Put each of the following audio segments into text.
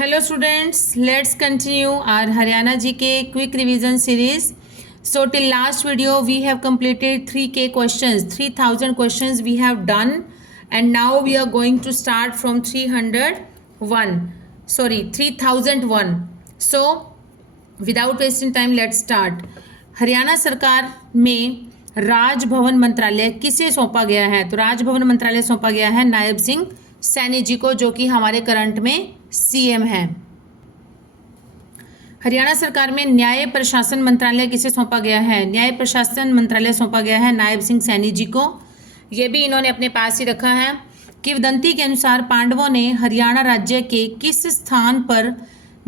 Hello students, let's continue our Haryana GK quick revision series. So till last video we have completed 3K questions, 3000 questions we have done, and now we are going to start from 3001. So without wasting time let's start. Haryana सरकार में राजभवन मंत्रालय किसे सौंपा गया है? तो राजभवन मंत्रालय सौंपा गया है नायब सिंह सैनी जी को, जो कि हमारे करंट में सीएम है। हरियाणा सरकार में न्याय प्रशासन मंत्रालय किसे सौंपा गया है? न्याय प्रशासन मंत्रालय सौंपा गया है नायब सिंह सैनी जी को। यह भी इन्होंने अपने पास ही रखा है। किंवदंती के अनुसार पांडवों ने हरियाणा राज्य के किस स्थान पर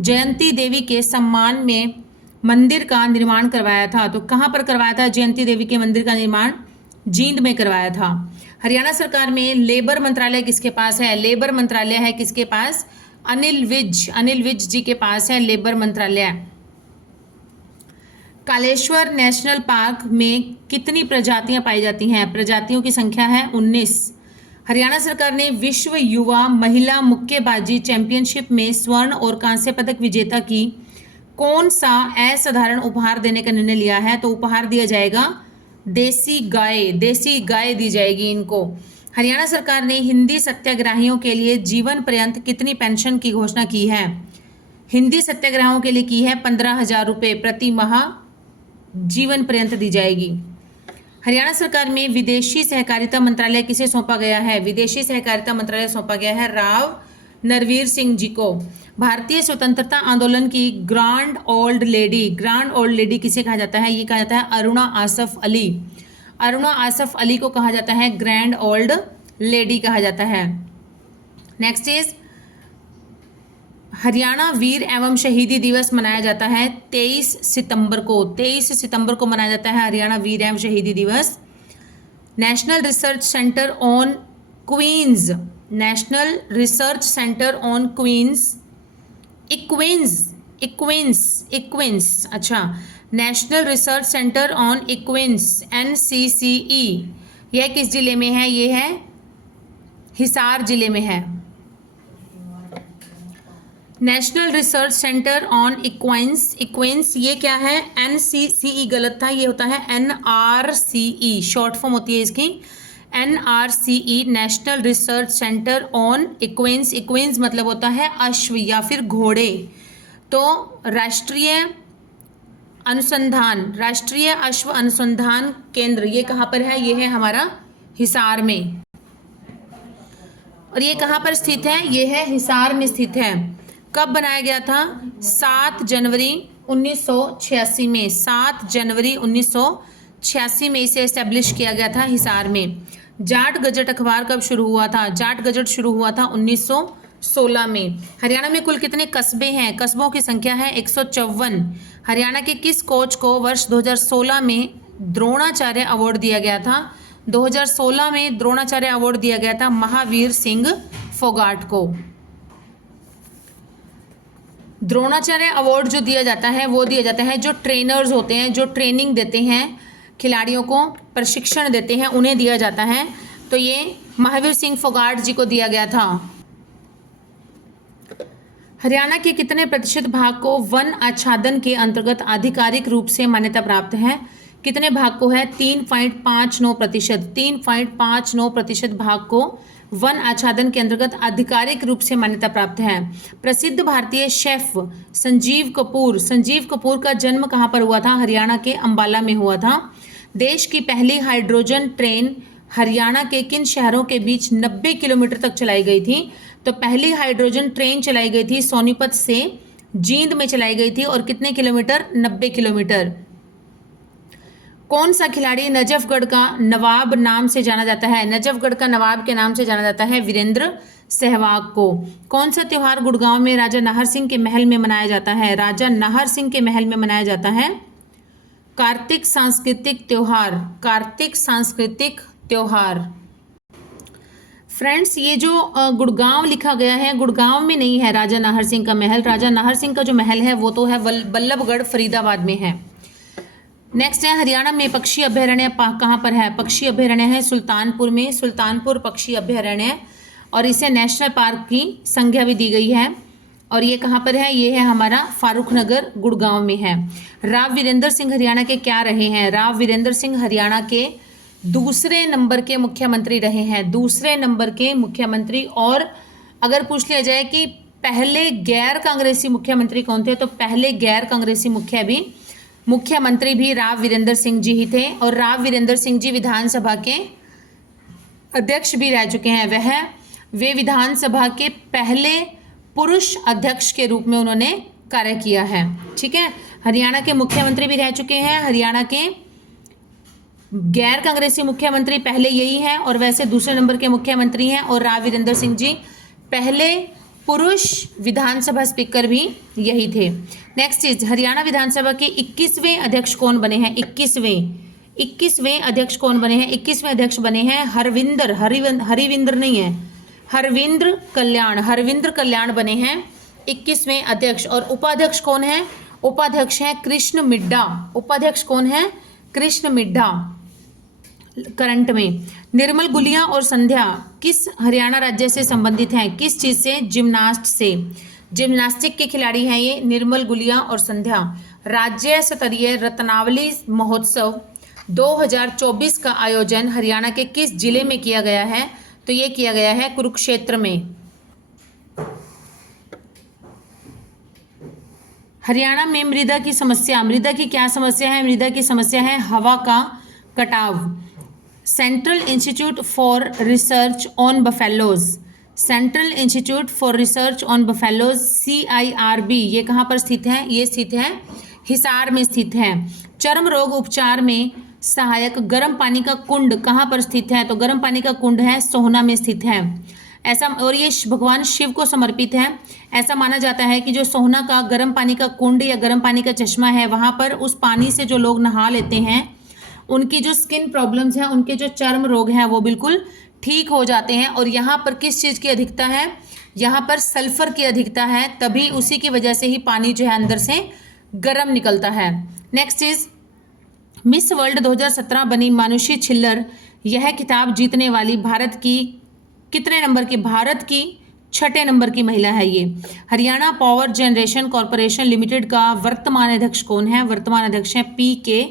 जयंती देवी के सम्मान में मंदिर का निर्माण करवाया था? तो कहाँ पर करवाया था जयंती देवी के मंदिर का निर्माण? जींद में करवाया था। हरियाणा सरकार में लेबर मंत्रालय किसके पास है? लेबर मंत्रालय है किसके पास? अनिल विज जी के पास है लेबर मंत्रालय। कालेश्वर नेशनल पार्क में कितनी प्रजातियां पाई जाती हैं? प्रजातियों की संख्या है 19। हरियाणा सरकार ने विश्व युवा महिला मुक्केबाजी चैंपियनशिप में स्वर्ण और कांस्य पदक विजेता की कौन सा असाधारण उपहार देने का निर्णय लिया है? तो उपहार दिया जाएगा देसी गाय दी जाएगी इनको। हरियाणा सरकार ने हिंदी सत्याग्रहियों के लिए जीवन पर्यंत कितनी पेंशन की घोषणा की है? हिंदी सत्याग्रहियों के लिए की है 15,000 रुपये प्रति माह जीवन पर्यंत दी जाएगी। हरियाणा सरकार में विदेशी सहकारिता मंत्रालय किसे सौंपा गया है? विदेशी सहकारिता मंत्रालय सौंपा गया है राव नरवीर सिंह जी को। भारतीय स्वतंत्रता आंदोलन की ग्रांड ओल्ड लेडी किसे कहा जाता है? ये कहा जाता है अरुणा आसफ अली को कहा जाता है ग्रैंड ओल्ड लेडी कहा जाता है। नेक्स्ट इज हरियाणा वीर एवं शहीदी दिवस मनाया जाता है 23 सितंबर को मनाया जाता है हरियाणा वीर एवं शहीदी दिवस। National research centre on equines अच्छा, national research centre on equines NCCE, यह किस जिले में है? ये है हिसार जिले में है। नेशनल रिसर्च सेंटर ऑन इक्विन्स ये क्या है? NCCE गलत था, ये होता है NRCE, शॉर्ट फॉर्म होती है इसकी NRCE, national research centre on इक्विन्स मतलब होता है अश्व या फिर घोड़े। तो राष्ट्रीय अश्व अनुसंधान केंद्र ये कहाँ पर है? ये है हमारा हिसार में। और ये कहाँ पर स्थित है? ये है हिसार में स्थित है। कब बनाया गया था? 7 जनवरी 1986 में। 7 जनवरी 1986 में इसे एस्टेब्लिश किया गया था हिसार में। जाट गजट अखबार कब शुरू हुआ था? जाट गजट शुरू हुआ था 1916 में। हरियाणा में कुल कितने कस्बे हैं? कस्बों की संख्या है 154। हरियाणा के किस कोच को वर्ष 2016 में द्रोणाचार्य अवार्ड दिया गया था? 2016 में द्रोणाचार्य अवार्ड दिया गया था महावीर सिंह फोगाट को। द्रोणाचार्य अवार्ड जो दिया जाता है वो दिया जाता है जो ट्रेनर्स होते हैं, जो ट्रेनिंग देते हैं खिलाड़ियों को, प्रशिक्षण देते हैं, उन्हें दिया जाता है। तो ये महावीर सिंह फोगाट जी को दिया गया था। हरियाणा के कितने प्रतिशत भाग को वन आच्छादन के अंतर्गत आधिकारिक रूप से मान्यता प्राप्त है? कितने भाग को है? 3.59% भाग को वन आच्छादन के अंतर्गत आधिकारिक रूप से मान्यता प्राप्त है। प्रसिद्ध भारतीय शेफ संजीव कपूर का जन्म कहाँ पर हुआ था? हरियाणा के अंबाला में हुआ था। देश की पहली हाइड्रोजन ट्रेन हरियाणा के किन शहरों के बीच 90 किलोमीटर तक चलाई गई थी? तो पहली हाइड्रोजन ट्रेन चलाई गई थी सोनीपत से जींद में चलाई गई थी। और कितने किलोमीटर? 90 किलोमीटर। कौन सा खिलाड़ी नजफगढ़ का नवाब नाम से जाना जाता है? नजफगढ़ का नवाब के नाम से जाना जाता है वीरेंद्र सहवाग को। कौन सा त्योहार गुड़गांव में राजा नाहर सिंह के महल में मनाया जाता है? राजा नाहर सिंह के महल में मनाया जाता है कार्तिक सांस्कृतिक त्योहार। फ्रेंड्स, ये जो गुड़गांव लिखा गया है, गुड़गांव में नहीं है राजा नाहर सिंह का महल। राजा नाहर सिंह का जो महल है वो तो है बल्लभगढ़ फरीदाबाद में है। नेक्स्ट है हरियाणा में पक्षी अभयारण्य कहाँ पर है? पक्षी अभयारण्य है सुल्तानपुर में, सुल्तानपुर पक्षी अभयारण्य, और इसे नेशनल पार्क की संज्ञा भी दी गई है। और ये कहाँ पर है? ये है हमारा फारूक नगर गुड़गांव में है। राव वीरेंद्र सिंह हरियाणा के क्या रहे हैं? राव वीरेंद्र सिंह हरियाणा के दूसरे नंबर के मुख्यमंत्री रहे हैं, दूसरे नंबर के मुख्यमंत्री। और अगर पूछ लिया जाए कि पहले गैर कांग्रेसी मुख्यमंत्री कौन थे, तो पहले गैर कांग्रेसी मुख्यमंत्री भी राव वीरेंद्र सिंह जी ही थे। और राव वीरेंद्र सिंह जी विधानसभा के अध्यक्ष भी रह चुके हैं। वे विधानसभा के पहले पुरुष अध्यक्ष के रूप में उन्होंने कार्य किया है। ठीक है, हरियाणा के मुख्यमंत्री भी रह चुके हैं। हरियाणा के गैर कांग्रेसी मुख्यमंत्री पहले यही है और वैसे दूसरे नंबर के मुख्यमंत्री हैं। और राव वीरेंद्र सिंह जी पहले पुरुष विधानसभा स्पीकर भी यही थे। नेक्स्ट इज हरियाणा विधानसभा के 21वें अध्यक्ष कौन बने हैं? 21वें अध्यक्ष कौन बने हैं? 21वें अध्यक्ष बने हैं हरविंद्र नहीं है, हरविंद्र कल्याण बने हैं 21वें अध्यक्ष। और उपाध्यक्ष कौन है? उपाध्यक्ष हैं कृष्ण मिड्ढा। उपाध्यक्ष कौन है? कृष्ण मिड्ढा करंट में। निर्मल गुलिया और संध्या किस हरियाणा राज्य से संबंधित हैं? किस चीज से? जिम्नास्ट से। जिम्नास्टिक के खिलाड़ी हैं ये निर्मल गुलिया और संध्या। राज्य स्तरीय रत्नावली महोत्सव 2024 का आयोजन हरियाणा के किस जिले में किया गया है? तो ये किया गया है कुरुक्षेत्र में। हरियाणा में मृदा की समस्या, मृदा की क्या समस्या है? मृदा की समस्या है हवा का कटाव। Central institute for research on buffaloes, central institute for research on buffaloes CIRB, ये कहाँ पर स्थित है? ये स्थित है हिसार में स्थित है। चर्म रोग उपचार में सहायक गर्म पानी का कुंड कहाँ पर स्थित है? तो गर्म पानी का कुंड है सोहना में स्थित है ऐसा। और ये भगवान शिव को समर्पित है। ऐसा माना जाता है कि जो सोहना का गर्म पानी का कुंड या गर्म पानी का चश्मा है, वहाँ पर उस पानी से जो लोग नहा लेते हैं, उनकी जो स्किन प्रॉब्लम्स हैं, उनके जो चर्म रोग हैं, वो बिल्कुल ठीक हो जाते हैं। और यहाँ पर किस चीज़ की अधिकता है? यहाँ पर सल्फर की अधिकता है, तभी उसी की वजह से ही पानी जो है अंदर से गर्म निकलता है। नेक्स्ट इज मिस वर्ल्ड 2017 बनी मानुषी छिल्लर, यह खिताब जीतने वाली भारत की कितने नंबर की? भारत की 6ठे नंबर की महिला है ये। Haryana power generation corporation limited का वर्तमान अध्यक्ष कौन है? वर्तमान अध्यक्ष है PK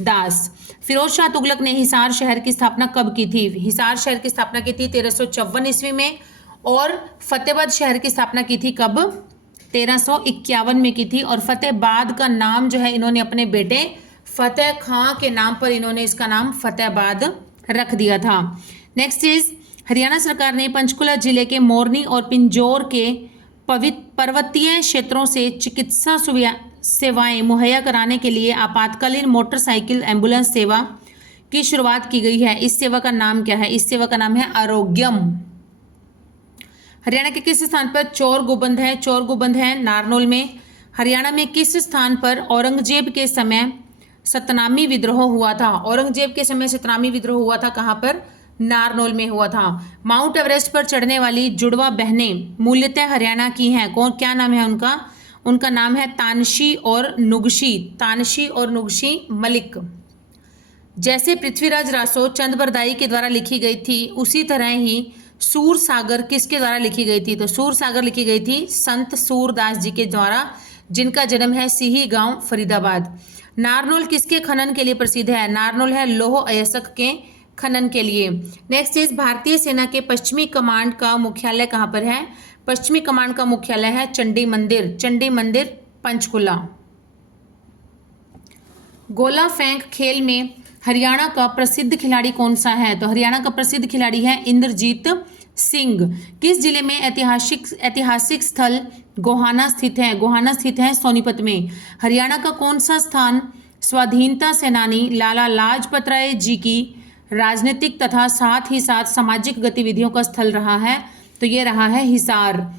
दास। फिरोज शाह तुगलक ने हिसार शहर की स्थापना कब की थी? हिसार शहर की स्थापना की थी 1354 ईस्वी में। और फतेहाबाद शहर की स्थापना की थी कब? 1351 में की थी। और फतेहाबाद का नाम जो है इन्होंने अपने बेटे फतेह खां के नाम पर इन्होंने इसका नाम फतेहाबाद रख दिया था। नेक्स्ट इज हरियाणा सरकार ने पंचकुला जिले के मोरनी और पिंजौर के पर्वतीय क्षेत्रों से चिकित्सा सेवाएं मुहैया कराने के लिए आपातकालीन मोटरसाइकिल एम्बुलेंस सेवा की शुरुआत की गई है। इस सेवा का नाम क्या है? इस सेवा का नाम है आरोग्यम। हरियाणा के किस स्थान पर चोर गुबंद है? चोर गुबंद है नारनौल में। हरियाणा में किस स्थान पर औरंगजेब के समय सतनामी विद्रोह हुआ था? औरंगजेब के समय सतनामी विद्रोह हुआ था कहाँ पर? नारनौल में हुआ था। माउंट एवरेस्ट पर चढ़ने वाली जुड़वा बहनें मूलतः हरियाणा की हैं। कौन, क्या नाम है उनका? उनका नाम है तानशी और नुगशी मलिक। जैसे पृथ्वीराज रासो चंद बरदाई के द्वारा लिखी गई थी, उसी तरह ही सूर सागर किसके द्वारा लिखी गई थी? तो सूर सागर लिखी गई थी संत सूरदास जी के द्वारा, जिनका जन्म है सिही गांव फरीदाबाद। नारनौल किसके खनन के लिए प्रसिद्ध है? नारनौल है लौह अयस्क के खनन के लिए। नेक्स्ट इज भारतीय सेना के पश्चिमी कमांड का मुख्यालय कहाँ पर है? पश्चिमी कमांड का मुख्यालय है चंडी मंदिर पंचकुला। गोला फेंक खेल में हरियाणा का प्रसिद्ध खिलाड़ी कौन सा है? तो हरियाणा का प्रसिद्ध खिलाड़ी है इंद्रजीत सिंह। किस जिले में ऐतिहासिक स्थल गोहाना स्थित है? गोहाना स्थित है सोनीपत में। हरियाणा का कौन सा स्थान स्वाधीनता सेनानी लाला लाजपत राय जी की राजनीतिक तथा साथ ही साथ सामाजिक गतिविधियों का स्थल रहा है? तो ये रहा है हिसार।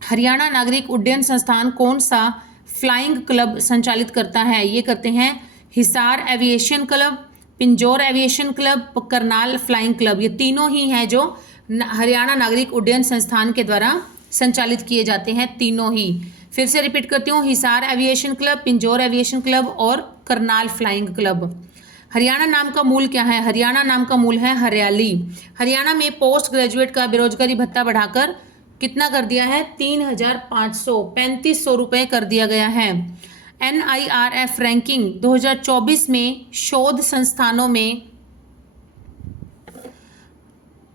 हरियाणा नागरिक उड्डयन संस्थान कौन सा फ्लाइंग क्लब संचालित करता है? ये करते हैं Hisar aviation club, Pinjore aviation club, Karnal flying club. ये तीनों ही हैं जो हरियाणा नागरिक उड्डयन संस्थान के द्वारा संचालित किए जाते हैं, तीनों ही। फिर से रिपीट करती हूँ, Hisar aviation club, Pinjore aviation club और करनाल फ्लाइंग क्लब। हरियाणा नाम का मूल क्या है? हरियाणा नाम का मूल है हरियाली। हरियाणा में पोस्ट ग्रेजुएट का बेरोजगारी भत्ता बढ़ाकर कितना कर दिया है? 3,500, 3,500 रुपये कर दिया गया है। NIRF रैंकिंग 2024 में शोध संस्थानों में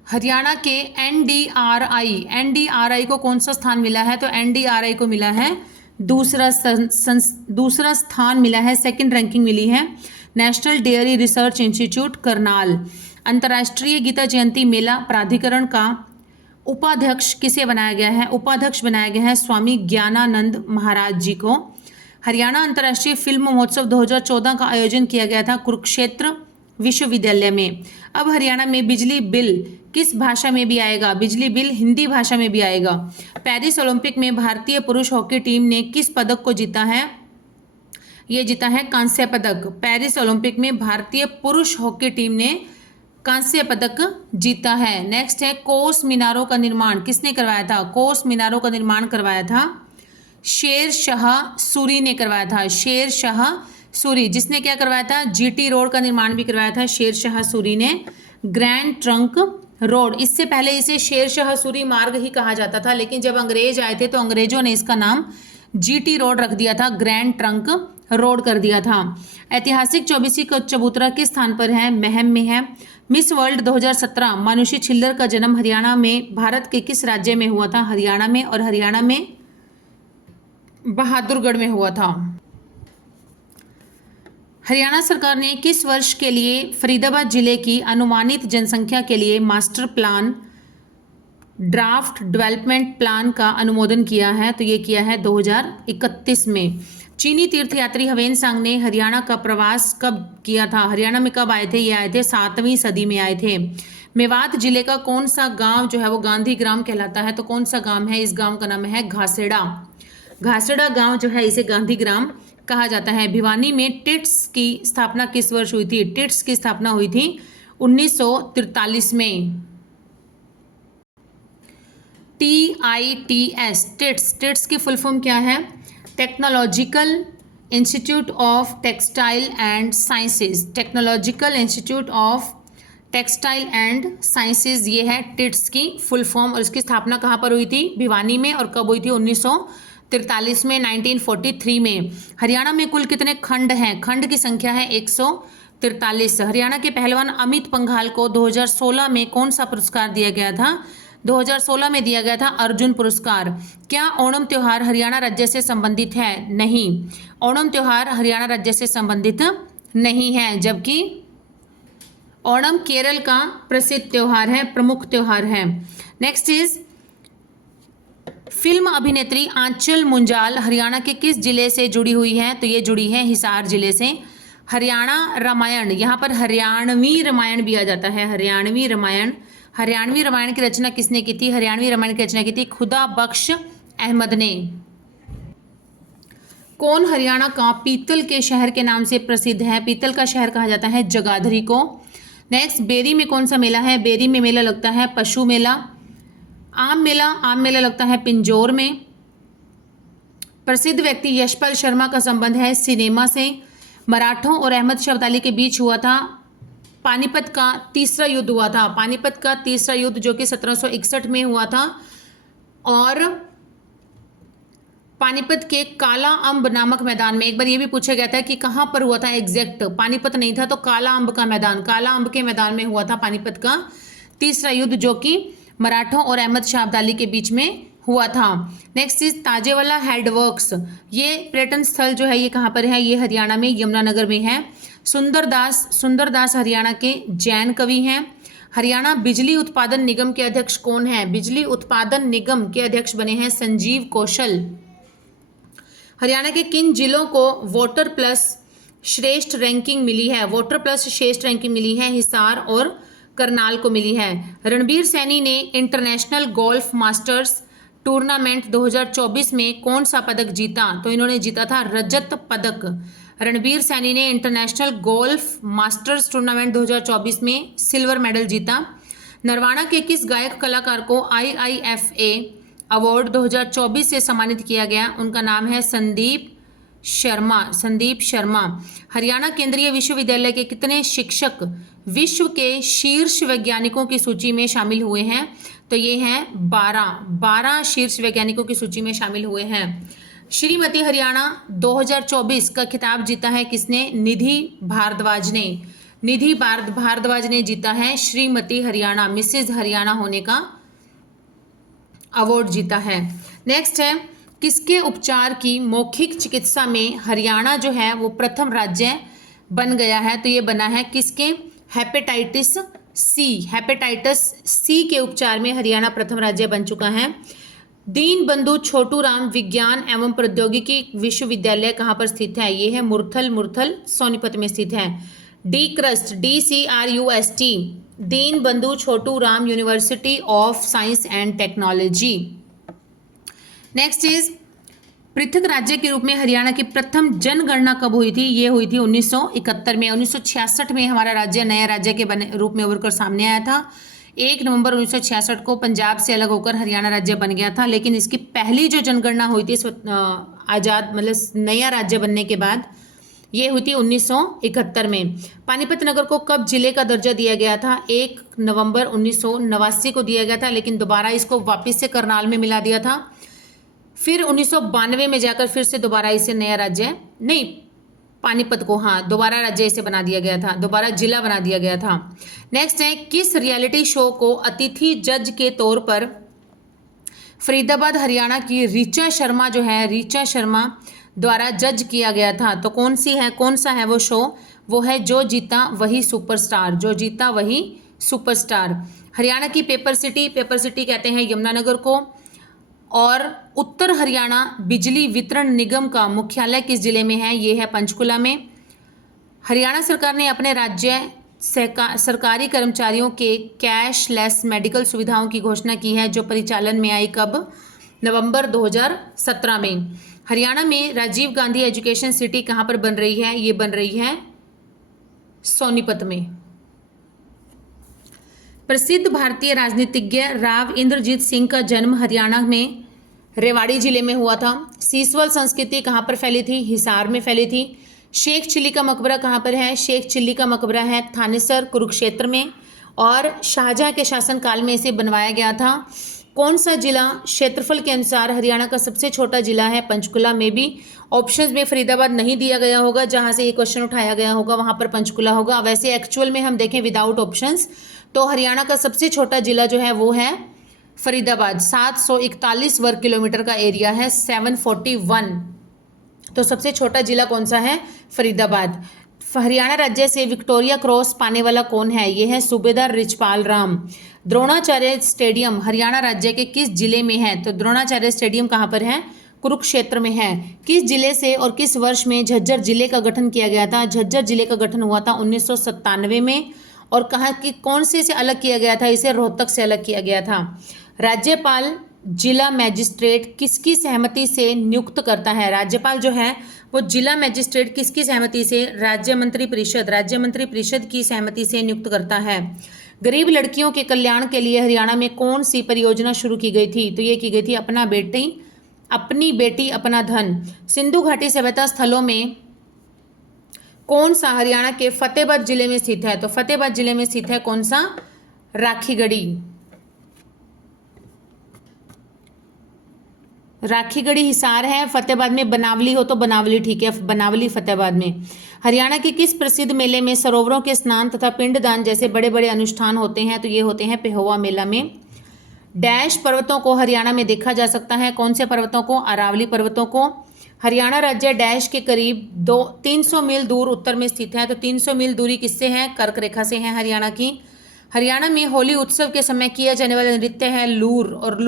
हरियाणा के NDRI को कौन सा स्थान मिला है? तो NDRI को मिला है दूसरा स्थान मिला है, सेकंड रैंकिंग मिली है। National dairy research institute Karnal. अंतर्राष्ट्रीय गीता जयंती मेला प्राधिकरण का उपाध्यक्ष किसे बनाया गया है? उपाध्यक्ष बनाया गया है स्वामी ज्ञानानंद महाराज जी को। हरियाणा अंतर्राष्ट्रीय फिल्म महोत्सव 2014 का आयोजन किया गया था कुरुक्षेत्र विश्वविद्यालय में। अब हरियाणा में बिजली बिल किस भाषा में भी आएगा? बिजली बिल हिंदी भाषा में भी आएगा। पेरिस ओलंपिक में भारतीय पुरुष हॉकी टीम ने किस पदक को जीता है? ये जीता है कांस्य पदक। पेरिस ओलंपिक में भारतीय पुरुष हॉकी टीम ने कांस्य पदक जीता है। नेक्स्ट है कोस मीनारों का निर्माण किसने करवाया था? कोस मीनारों का निर्माण करवाया था शेर शाह सूरी ने करवाया था। शेर शाह सूरी, जिसने क्या करवाया था? GT रोड का निर्माण भी करवाया था शेर शाह सूरी ने। ग्रैंड ट्रंक रोड, इससे पहले इसे शेर शाह सूरी मार्ग ही कहा जाता था, लेकिन जब अंग्रेज आए थे तो अंग्रेजों ने इसका नाम GT रोड रख दिया था, ग्रैंड ट्रंक रोड कर दिया था। ऐतिहासिक चौबीसी का चबूतरा किस स्थान पर है? महम में है। मिस वर्ल्ड 2017 मानुषी छिल्लर का जन्म हरियाणा में भारत के किस राज्य में हुआ था? हरियाणा में, और हरियाणा में बहादुरगढ़ में हुआ था। हरियाणा सरकार ने किस वर्ष के लिए फरीदाबाद जिले की अनुमानित जनसंख्या के लिए master plan draft development plan का अनुमोदन किया है? तो ये किया है 2031 में। चीनी तीर्थयात्री हवेन सांग ने हरियाणा का प्रवास कब किया था? हरियाणा में कब आए थे? ये आए थे 7वीं सदी में आए थे। मेवात जिले का कौन सा गांव जो है वो गांधी ग्राम कहलाता है? तो कौन सा गांव है? इस गांव का नाम है घासेड़ा। घासेड़ा गांव जो है इसे गांधी ग्राम कहा जाता है। भिवानी में टिट्स की स्थापना किस वर्ष हुई थी? टिट्स की स्थापना हुई थी 1943 में। TITS टिट्स की फुल फॉर्म क्या है? Technological institute of textile and sciences. Technological institute of textile and sciences, ये है टिट्स की फुल फॉर्म। और इसकी स्थापना कहाँ पर हुई थी? भिवानी में। और कब हुई थी? 1943 में, 1943 में। हरियाणा में कुल कितने खंड हैं? खंड की संख्या है 143। हरियाणा के पहलवान अमित पंघाल को 2016 में कौन सा पुरस्कार दिया गया था? 2016 में दिया गया था अर्जुन पुरस्कार। क्या ओणम त्योहार हरियाणा राज्य से संबंधित है? नहीं, ओणम त्योहार हरियाणा राज्य से संबंधित नहीं है, जबकि ओणम केरल का प्रसिद्ध त्योहार है, प्रमुख त्योहार है। नेक्स्ट इज फिल्म अभिनेत्री आंचल मुंजाल हरियाणा के किस जिले से जुड़ी हुई है? तो ये जुड़ी है हिसार जिले से। हरियाणा रामायण, यहाँ पर हरियाणवी रामायण भी आ जाता है, हरियाणवी रामायण। हरियाणवी रामायण की रचना किसने की थी? हरियाणवी रामायण की रचना की थी खुदा बख्श अहमद ने। कौन हरियाणा का पीतल के शहर के नाम से प्रसिद्ध है? पीतल का शहर कहा जाता है जगाधरी को। नेक्स्ट, बेरी में कौन सा मेला है? बेरी में मेला लगता है पशु मेला। आम मेला लगता है पिंजौर में। प्रसिद्ध व्यक्ति यशपाल शर्मा का संबंध है सिनेमा से। मराठों और अहमद शाह अब्दाली के बीच हुआ था पानीपत का तीसरा युद्ध हुआ था। पानीपत का तीसरा युद्ध जो कि 1761 में हुआ था। और पानीपत के काला अम्ब नामक मैदान में, एक बार ये भी पूछा गया था कि कहाँ पर हुआ था एग्जैक्ट, पानीपत नहीं था तो काला अम्ब का मैदान, काला अम्ब के मैदान में हुआ था पानीपत का तीसरा युद्ध जो कि मराठों और अहमद शाह अब्दाली के बीच में हुआ था। नेक्स्ट इज ताजेवाला हैडवर्क्स, ये पर्यटन स्थल जो है ये कहाँ पर है? ये हरियाणा में यमुनानगर में है। सुंदरदास हरियाणा के जैन कवि हैं। हरियाणा बिजली उत्पादन निगम के अध्यक्ष कौन है? बिजली उत्पादन निगम के अध्यक्ष बने हैं संजीव कौशल। हरियाणा के किन जिलों को वोटर प्लस श्रेष्ठ रैंकिंग मिली है? वोटर प्लस श्रेष्ठ रैंकिंग मिली है हिसार और करनाल को मिली है। रणबीर सैनी ने इंटरनेशनल गोल्फ मास्टर्स टूर्नामेंट 2024 में कौन सा पदक जीता? तो इन्होंने जीता था रजत पदक। रणबीर सैनी ने इंटरनेशनल गोल्फ मास्टर्स टूर्नामेंट 2024 में सिल्वर मेडल जीता। नरवाना के किस गायक कलाकार को IIFA अवार्ड 2024 से सम्मानित किया गया? उनका नाम है संदीप शर्मा। हरियाणा केंद्रीय विश्वविद्यालय के कितने शिक्षक विश्व के शीर्ष वैज्ञानिकों की सूची में शामिल हुए हैं? तो ये हैं 12 शीर्ष वैज्ञानिकों की सूची में शामिल हुए हैं। श्रीमती हरियाणा 2024 का खिताब जीता है किसने? निधि भारद्वाज ने। निधि भारद्वाज ने जीता है श्रीमती हरियाणा, मिसेज हरियाणा होने का अवार्ड जीता है। नेक्स्ट है, किसके उपचार की मौखिक चिकित्सा में हरियाणा जो है वो प्रथम राज्य बन गया है? तो ये बना है किसके? Hepatitis C. हेपेटाइटिस सी के उपचार में हरियाणा प्रथम राज्य बन चुका है। दीन बंधु छोटूराम विज्ञान एवं प्रौद्योगिकी विश्वविद्यालय कहाँ पर स्थित है? ये है मुरथल सोनीपत में स्थित है। डी क्रस्ट, DCRUST, दीन बंधु Chhoturam university of science and technology. Next is, पृथक राज्य के रूप में हरियाणा की प्रथम जनगणना कब हुई थी? ये हुई थी 1971 में। 1966 में हमारा राज्य नया राज्य के रूप में उभर कर सामने आया था। 1 नवंबर 1966 को पंजाब से अलग होकर हरियाणा राज्य बन गया था। लेकिन इसकी पहली जो जनगणना हुई थी आज़ाद मतलब नया राज्य बनने के बाद, ये हुई थी 1971 में। पानीपत नगर को कब जिले का दर्जा दिया गया था? 1 नवंबर 1989 को दिया गया था, लेकिन दोबारा इसको वापस से करनाल में मिला दिया था। फिर 1992 में जाकर फिर से दोबारा इसे नया राज्य नहीं, पानीपत को दोबारा राज्य इसे बना दिया गया था, दोबारा जिला बना दिया गया था। नेक्स्ट है, किस रियलिटी शो को अतिथि जज के तौर पर फरीदाबाद हरियाणा की ऋचा शर्मा जो है, ऋचा शर्मा द्वारा जज किया गया था? तो कौन सा है वो शो? वो है जो जीता वही सुपरस्टार। जो जीता वही सुपरस्टार। हरियाणा की पेपर सिटी कहते हैं यमुनानगर को। और उत्तर हरियाणा बिजली वितरण निगम का मुख्यालय किस जिले में है? ये है पंचकुला में। हरियाणा सरकार ने अपने राज्य सरकारी कर्मचारियों के कैशलेस मेडिकल सुविधाओं की घोषणा की है, जो परिचालन में आई कब? नवंबर 2017 में। हरियाणा में राजीव गांधी एजुकेशन सिटी कहाँ पर बन रही है? ये बन रही है सोनीपत में। प्रसिद्ध भारतीय राजनीतिज्ञ राव इंद्रजीत सिंह का जन्म हरियाणा में रेवाड़ी जिले में हुआ था। सीसवल संस्कृति कहाँ पर फैली थी? हिसार में फैली थी। शेख चिल्ली का मकबरा कहाँ पर है? शेख चिल्ली का मकबरा है थानेसर कुरुक्षेत्र में, और शाहजहां के शासनकाल में इसे बनवाया गया था। कौन सा जिला क्षेत्रफल के अनुसार हरियाणा का सबसे छोटा जिला है? पंचकुला में भी। ऑप्शंस में फरीदाबाद नहीं दिया गया होगा, जहां से ये क्वेश्चन उठाया गया होगा वहां पर पंचकुला होगा। वैसे एक्चुअल में हम देखें विदाउट ऑप्शंस तो हरियाणा का सबसे छोटा जिला जो है वो है फरीदाबाद। 741 वर्ग किलोमीटर का एरिया है, 741। तो सबसे छोटा जिला कौन सा है? फरीदाबाद। हरियाणा राज्य से विक्टोरिया क्रॉस पाने वाला कौन है? ये है सूबेदार रिचपाल राम। द्रोणाचार्य स्टेडियम हरियाणा राज्य के किस जिले में है? तो द्रोणाचार्य स्टेडियम कहाँ पर है? कुरुक्षेत्र में है। किस जिले से और किस वर्ष में झज्जर जिले का गठन किया गया था? झज्जर जिले का गठन हुआ था 1997 में। और कहाँ की कौन से अलग किया गया था? इसे रोहतक से अलग किया गया था। राज्यपाल जिला मैजिस्ट्रेट किसकी सहमति से नियुक्त करता है? राज्यपाल जो है वो जिला मैजिस्ट्रेट किसकी सहमति से? राज्य मंत्री परिषद की सहमति से नियुक्त करता है। गरीब लड़कियों के कल्याण के लिए हरियाणा में कौन सी परियोजना शुरू की गई थी? तो ये की गई थी अपनी बेटी अपना धन। सिंधु घाटी सभ्यता स्थलों में कौन सा हरियाणा के फतेहाबाद जिले में स्थित है? तो फतेहाबाद जिले में स्थित है कौन सा? राखीगढ़ी हिसार है। फतेहाबाद में बनावली हो तो बनावली ठीक है, बनावली फतेहाबाद में। हरियाणा के किस प्रसिद्ध मेले में सरोवरों के स्नान तथा पिंडदान जैसे बड़े बड़े अनुष्ठान होते हैं? तो ये होते हैं पेहोवा मेला में। डैश पर्वतों को हरियाणा में देखा जा सकता है? कौन से पर्वतों को? अरावली पर्वतों को। हरियाणा राज्य डैश के करीब 300 मील दूर उत्तर में स्थित है। तो 300 मील दूरी किससे है? कर्क रेखा से है हरियाणा की। हरियाणा में होली उत्सव के समय किया जाने वाला नृत्य है लूर, और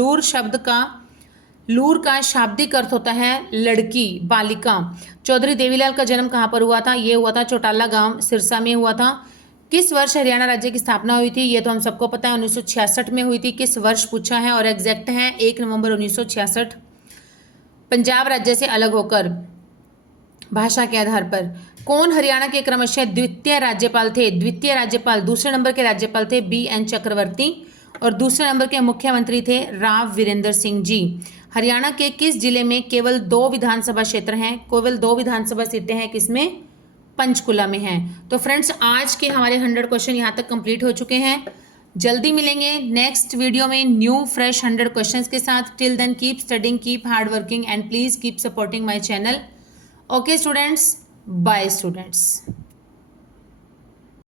लूर का शाब्दिक अर्थ होता है लड़की, बालिका। चौधरी देवीलाल का जन्म कहाँ पर हुआ था? ये हुआ था चौटाला गांव सिरसा में हुआ था। किस वर्ष हरियाणा राज्य की स्थापना हुई थी? ये तो हम सबको पता है 1966 में हुई थी। किस वर्ष पूछा है? और एग्जैक्ट है 1 नवंबर 1966। पंजाब राज्य से अलग होकर भाषा के आधार पर कौन हरियाणा के क्रमशः द्वितीय राज्यपाल थे? दूसरे नंबर के राज्यपाल थे BN चक्रवर्ती, और दूसरे नंबर के मुख्यमंत्री थे राव वीरेंद्र सिंह जी। हरियाणा के किस जिले में केवल 2 विधानसभा क्षेत्र हैं? केवल 2 विधानसभा सीटें हैं, किसमें? पंचकुला में हैं। तो फ्रेंड्स आज के हमारे 100 क्वेश्चन यहाँ तक कंप्लीट हो चुके हैं। जल्दी मिलेंगे नेक्स्ट वीडियो में न्यू फ्रेश 100 क्वेश्चंस के साथ। Till then keep studying, keep hard working and please keep supporting my channel. Okay students, bye students.